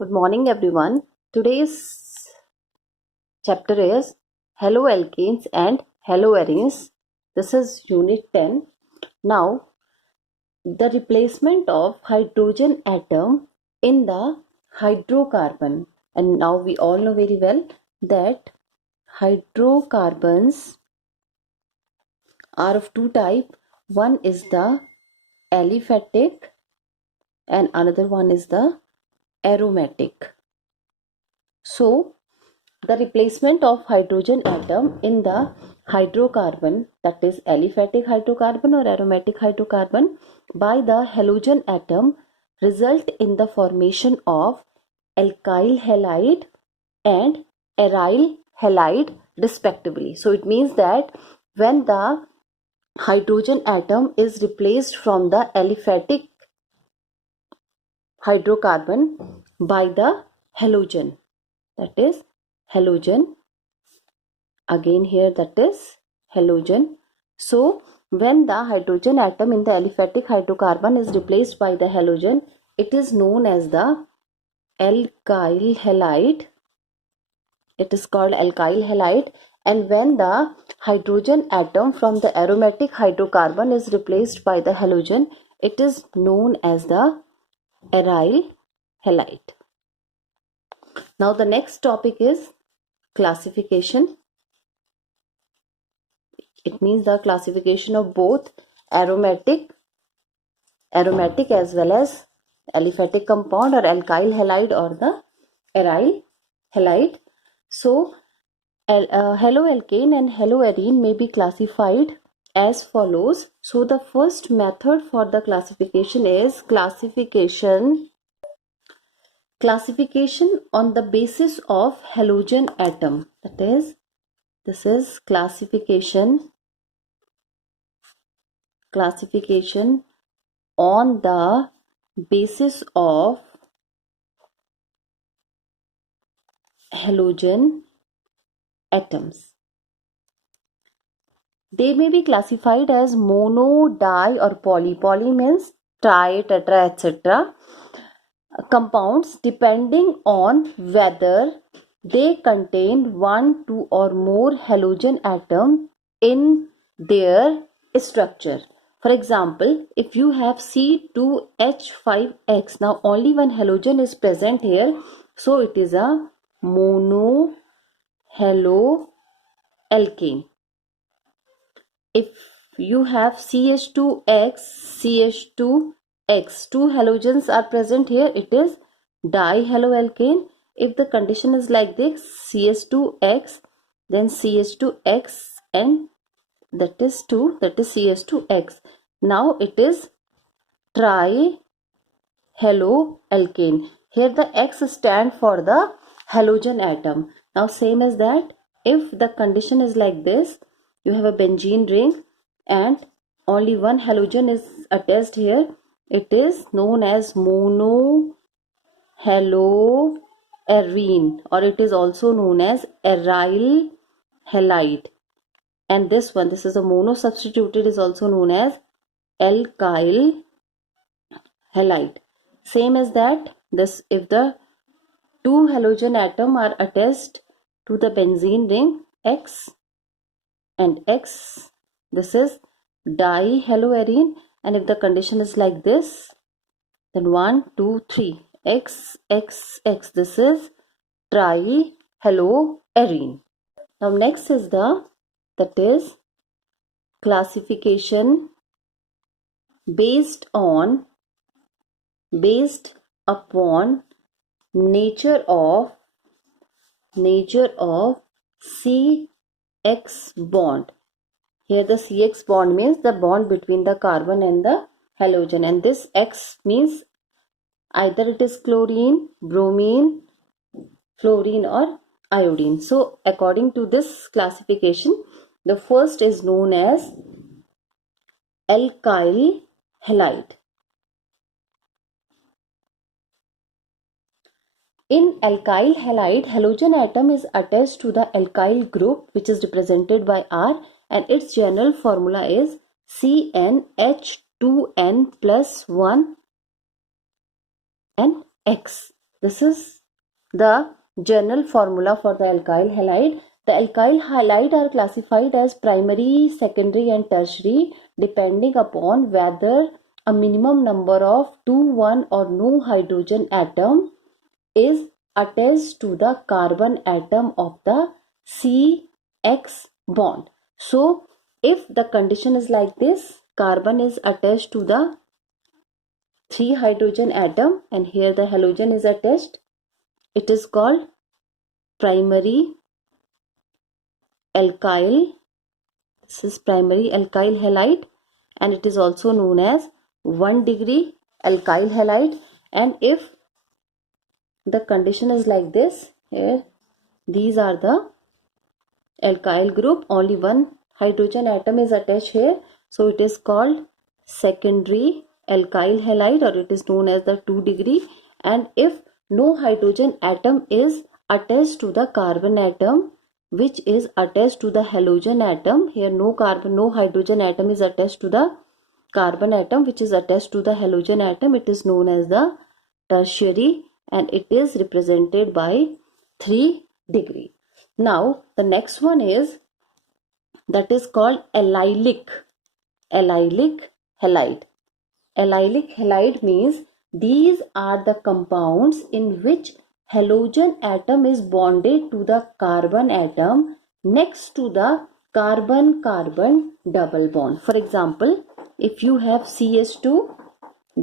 Good morning, everyone. Today's chapter is haloalkanes and haloarenes. This is Unit 10. Now, the replacement of hydrogen atom in the hydrocarbon. And now we all know very well that hydrocarbons are of two types. One is the aliphatic and another one is the aromatic. So, the replacement of hydrogen atom in the hydrocarbon, that is aliphatic hydrocarbon or aromatic hydrocarbon, by the halogen atom result in the formation of alkyl halide and aryl halide respectively. So it means that when the hydrogen atom is replaced from the aliphatic hydrocarbon by the halogen, that is halogen, again here that is halogen. So when the hydrogen atom in the aliphatic hydrocarbon is replaced by the halogen, it is known as the alkyl halide. It is called alkyl halide. And when the hydrogen atom from the aromatic hydrocarbon is replaced by the halogen, it is known as the aryl halide. Now the next topic is classification. It means the classification of both aromatic as well as aliphatic compound or alkyl halide or the aryl halide. So haloalkane and haloarene may be classified as follows. So the first method for the classification is classification on the basis of halogen atom. That is, this is classification on the basis of halogen atoms. They may be classified as mono, di or poly. Poly means tri, tetra, etc. compounds depending on whether they contain one, two or more halogen atom in their structure. For example, if you have C2H5X, now only one halogen is present here, so it is a mono haloalkane. If you have CH2X, CH2X, two halogens are present here, it is dihaloalkane. If the condition is like this, CH2X, then CH2X and that is CH2X. Now it is trihaloalkane. Here the X stand for the halogen atom. Now same as that, if the condition is like this, you have a benzene ring and only one halogen is attached here, it is known as monohaloarene or it is also known as aryl halide. And this is a mono substituted, is also known as alkyl halide. Same as that, this if the two halogen atom are attached to the benzene ring X and X, this is dihaloarene, and if the condition is like this, then 1, 2, 3, X, X, X, this is trihaloarene. Now next is that is classification based upon nature of CX bond. Here the CX bond means the bond between the carbon and the halogen, and this X means either it is chlorine, bromine, fluorine or iodine. So according to this classification, the first is known as alkyl halide. In alkyl halide, halogen atom is attached to the alkyl group which is represented by R, and its general formula is CnH2n plus 1 and X. This is the general formula for the alkyl halide. The alkyl halide are classified as primary, secondary and tertiary depending upon whether a minimum number of 2, 1 or no hydrogen atom is attached to the carbon atom of the CX bond. So if the condition is like this, carbon is attached to the 3 hydrogen atom and here the halogen is attached, it is called primary alkyl. This is primary alkyl halide and it is also known as 1 degree alkyl halide. And if the condition is like this, here these are the alkyl group, only one hydrogen atom is attached here, so it is called secondary alkyl halide or it is known as the 2 degree. And if no hydrogen atom is attached to the carbon atom which is attached to the halogen atom, here no hydrogen atom is attached to the carbon atom which is attached to the halogen atom, it is known as the tertiary and it is represented by 3 degree. Now the next one is that is called allylic halide. Allylic halide means these are the compounds in which halogen atom is bonded to the carbon atom next to the carbon-carbon double bond. For example, if you have CH2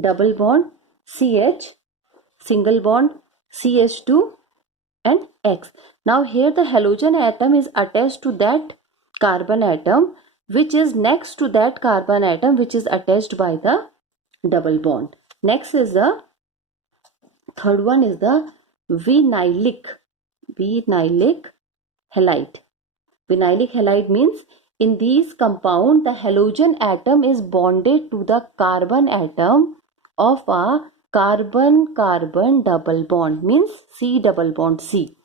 double bond CH, single bond CH2 and X. Now here the halogen atom is attached to that carbon atom which is next to that carbon atom which is attached by the double bond. Next is the third one is the vinylic halide. Vinylic halide means in these compound the halogen atom is bonded to the carbon atom of a carbon-carbon double bond, means C double bond C.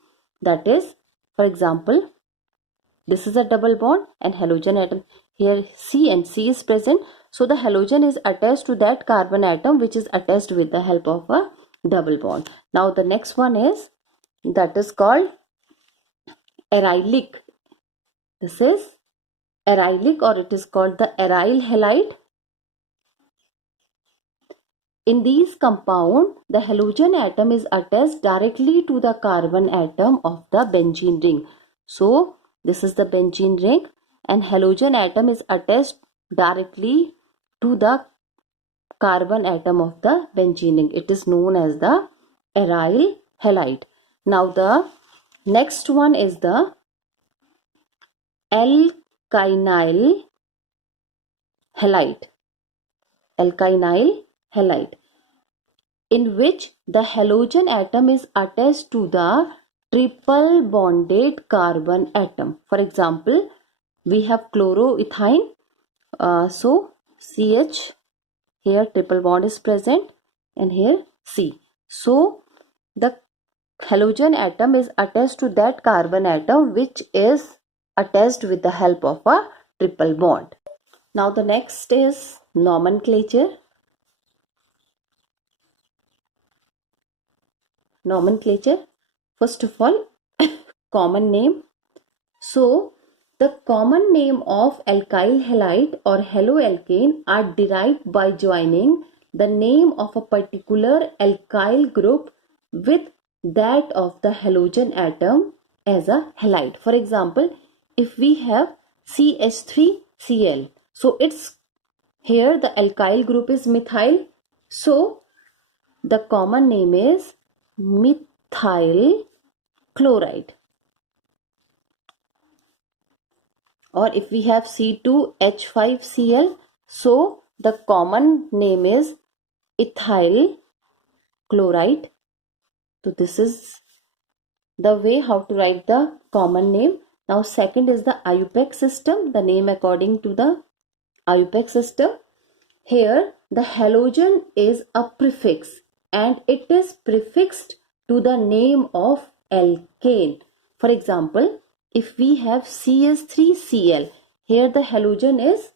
That is, for example, this is a double bond and halogen atom. Here C and C is present. So the halogen is attached to that carbon atom which is attached with the help of a double bond. Now the next one is that is called arylic. This is arylic or it is called the aryl halide. In these compound, the halogen atom is attached directly to the carbon atom of the benzene ring. So this is the benzene ring and halogen atom is attached directly to the carbon atom of the benzene ring. It is known as the aryl halide. Now the next one is the alkynyl halide. Alkynyl halide, in which the halogen atom is attached to the triple bonded carbon atom. For example, we have chloroethane. So CH, here triple bond is present and here C. So the halogen atom is attached to that carbon atom which is attached with the help of a triple bond. Now the next is nomenclature. First of all, common name. So the common name of alkyl halide or haloalkane are derived by joining the name of a particular alkyl group with that of the halogen atom as a halide. For example, if we have CH3Cl, so it's here the alkyl group is methyl, so the common name is methyl chloride. Or if we have C2H5Cl, so the common name is ethyl chloride. So this is the way how to write the common name. Now second is the IUPAC system, the name according to the IUPAC system. Here the halogen is a prefix and it is prefixed to the name of alkane. For example, if we have CH3Cl, here the halogen is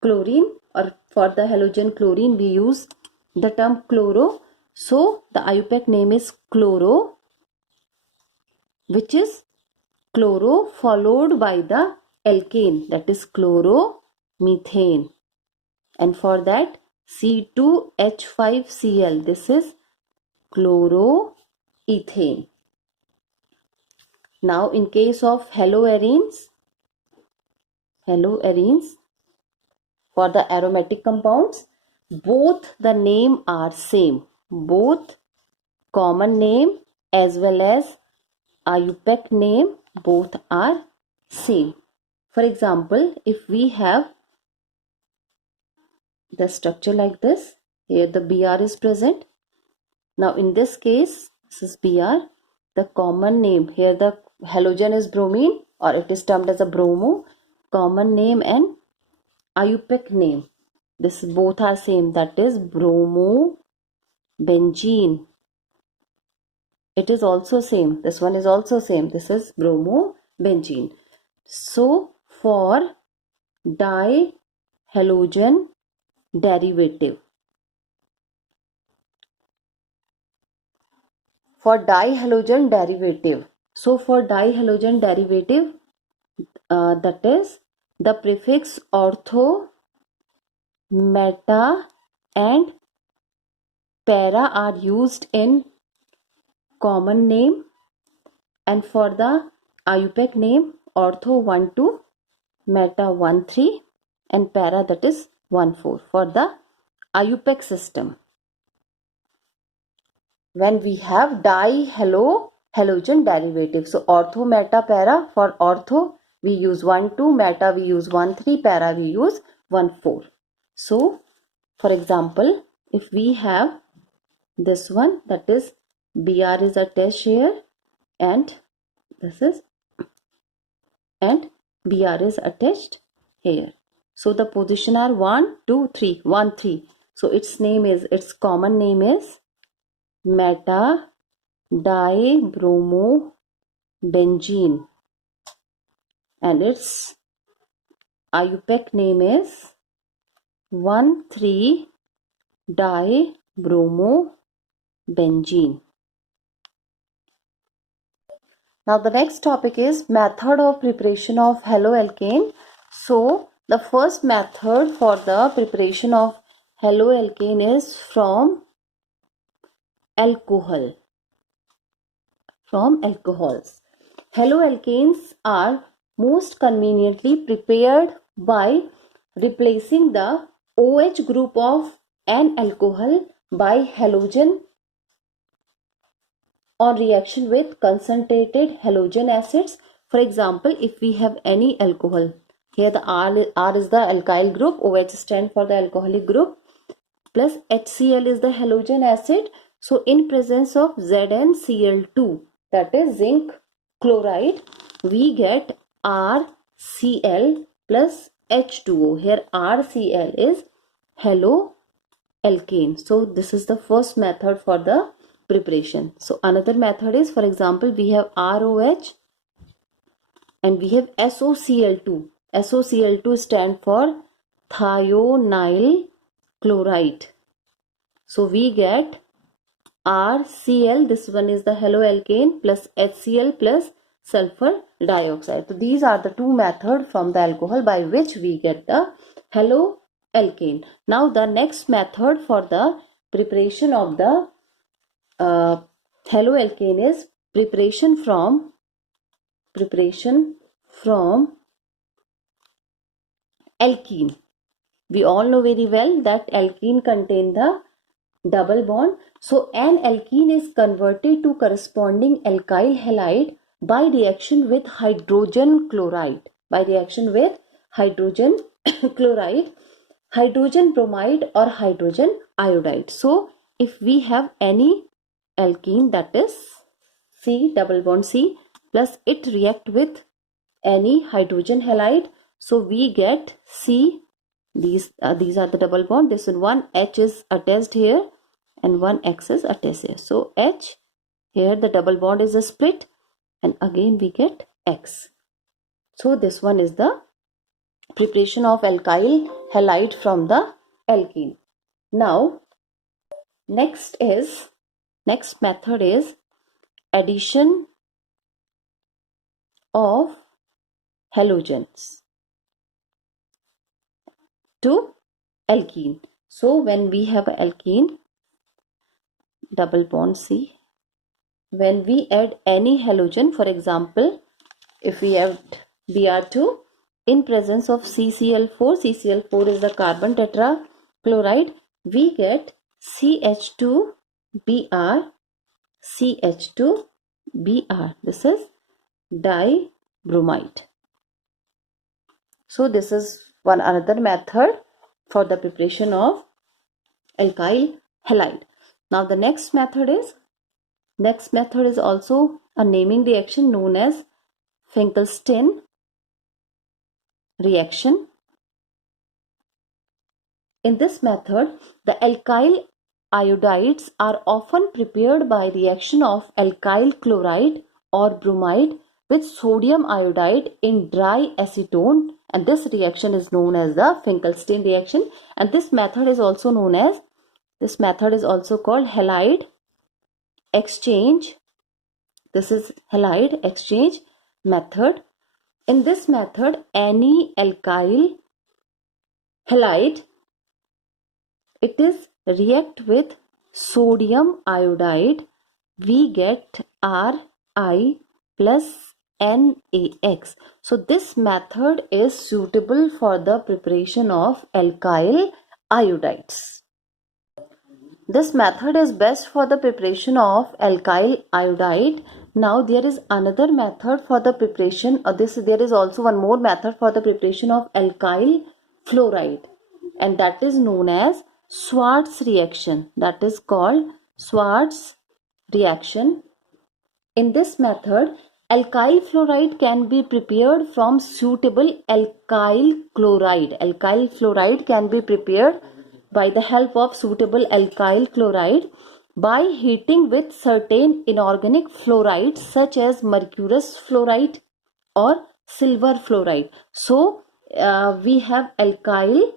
chlorine, or for the halogen chlorine we use the term chloro. So the IUPAC name is chloro, which is chloro followed by the alkane, that is chloromethane. And for that C2H5Cl, this is chloroethane. Now in case of haloarenes, for the aromatic compounds, both the name are same. Both common name as well as IUPAC name, both are same. For example, if we have the structure like this, here the Br is present. Now in this case, this is Br. The common name, here the halogen is bromine, or it is termed as a bromo. Common name and IUPAC name, this both are same, that is bromobenzene. It is also same, this one is also same, this is bromobenzene. So for dihalogen derivative, so for dihalogen derivative, that is the prefix ortho, meta and para are used in common name, and for the IUPAC name, ortho 1,2, meta 1,3 and para, that is 1,4 for the IUPAC system. When we have dihalogen derivative, so ortho, meta, para, for ortho we use 1,2, meta we use 1,3, para we use 1,4. So for example, if we have this one, that is Br is attached here, and this is, and Br is attached here. So the position are 1, 2, 3, 1, 3. So its common name is meta dibromobenzene, and its IUPAC name is 1,3 dibromobenzene. Now the next topic is method of preparation of haloalkane. So the first method for the preparation of haloalkane is from alcohols. Haloalkanes are most conveniently prepared by replacing the OH group of an alcohol by halogen on reaction with concentrated halogen acids. For example, if we have any alcohol, here the R is the alkyl group, OH stands for the alcoholic group, plus HCl is the halogen acid. So in presence of ZnCl2, that is zinc chloride, we get RCl plus H2O. Here RCl is haloalkane. So this is the first method for the preparation. So another method is, for example, we have ROH and we have SOCl2. SOCl2 stand for thionyl chloride. So we get RCl, this one is the haloalkane, plus HCl plus sulfur dioxide. So these are the two methods from the alcohol by which we get the haloalkane. Now the next method for the preparation of the haloalkane is preparation from alkene. We all know very well that alkene contain the double bond. So an alkene is converted to corresponding alkyl halide by reaction with hydrogen chloride. Hydrogen bromide or hydrogen iodide. So if we have any alkene, that is C, double bond C, plus it react with any hydrogen halide, so we get C. These are the double bond. This one H is attached here and one X is attached here. So H, here the double bond is a split, and again we get X. So this one is the preparation of alkyl halide from the alkene. Now Next method is addition of halogens to alkene. So when we have alkene, double bond C, when we add any halogen, for example, if we add Br2 in presence of CCl4, CCl4 is the carbon tetrachloride, we get CH2Br, CH2Br. This is dibromide. So this is one another method for the preparation of alkyl halide. Now the next method is also a naming reaction known as Finkelstein reaction. In this method, the alkyl iodides are often prepared by reaction of alkyl chloride or bromide with sodium iodide in dry acetone, and this reaction is known as the Finkelstein reaction, and this method is also called halide exchange. This is halide exchange method. In this method, any alkyl halide, it is react with sodium iodide, we get Ri plus NaX. So this method is suitable for the preparation of alkyl iodides. This method is best for the preparation of alkyl iodide. Now there is another method for the preparation of this. There is also one more method for the preparation of alkyl fluoride, and that is known as Schwarz reaction. That is called Schwarz reaction. In this method, alkyl fluoride can be prepared from suitable alkyl chloride. Alkyl fluoride can be prepared by the help of suitable alkyl chloride by heating with certain inorganic fluorides such as mercurous fluoride or silver fluoride. So we have alkyl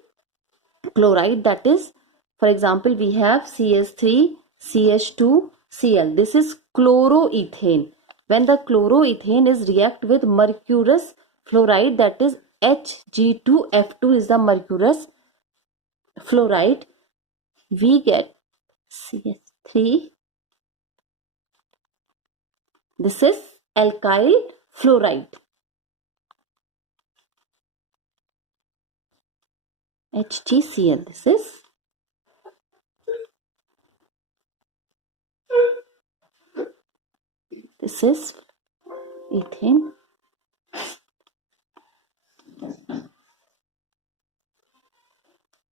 chloride, that is, for example, we have CH3CH2Cl. This is chloroethane. When the chloroethane is react with mercurous fluoride, that is Hg2F2 is the mercurous fluoride, we get CH3. This is alkyl fluoride. HgCl. This is ethane.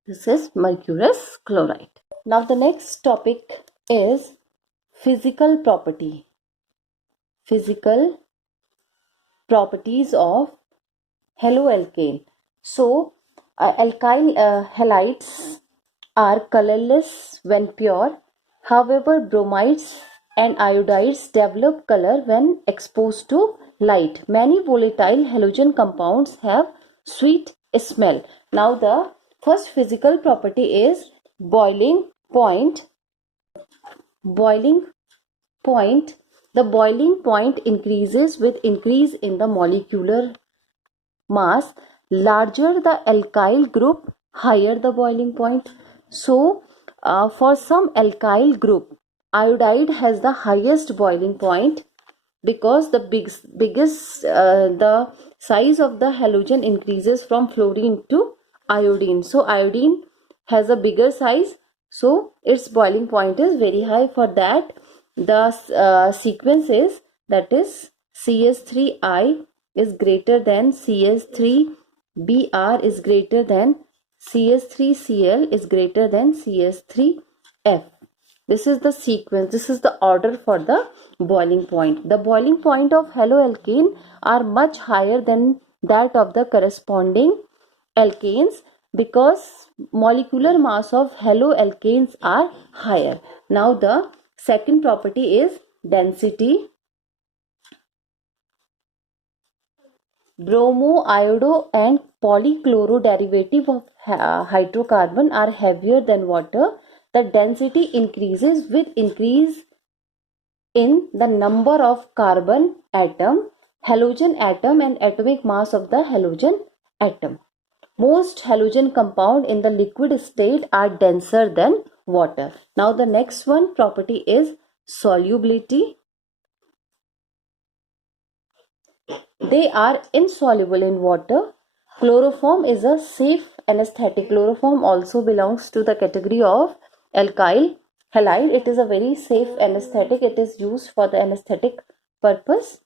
This is mercurous chloride. Now the next topic is physical property. Physical properties of haloalkane. So alkyl halides are colorless when pure. However, bromides and iodides develop color when exposed to light. Many volatile halogen compounds have sweet smell. Now the first physical property is boiling point. Boiling point. The boiling point increases with increase in the molecular mass. Larger the alkyl group, higher the boiling point. So for some alkyl group, iodide has the highest boiling point because the the size of the halogen increases from fluorine to iodine. So iodine has a bigger size, so its boiling point is very high. For that, the sequence is, that is, CH3I is greater than CH3Br is greater than CH3Cl is greater than CH3F. This is the sequence, this is the order for the boiling point. The boiling point of haloalkane are much higher than that of the corresponding alkanes because molecular mass of haloalkanes are higher. Now the second property is density. Bromo, iodo and polychloro derivative of hydrocarbon are heavier than water. the density increases with increase in the number of carbon atom, halogen atom and atomic mass of the halogen atom. Most halogen compound in the liquid state are denser than water. Now the next one property is solubility. They are insoluble in water. Chloroform is a safe anesthetic. Chloroform also belongs to the category of alkyl halide. It is a very safe anesthetic. It is used for the anesthetic purpose.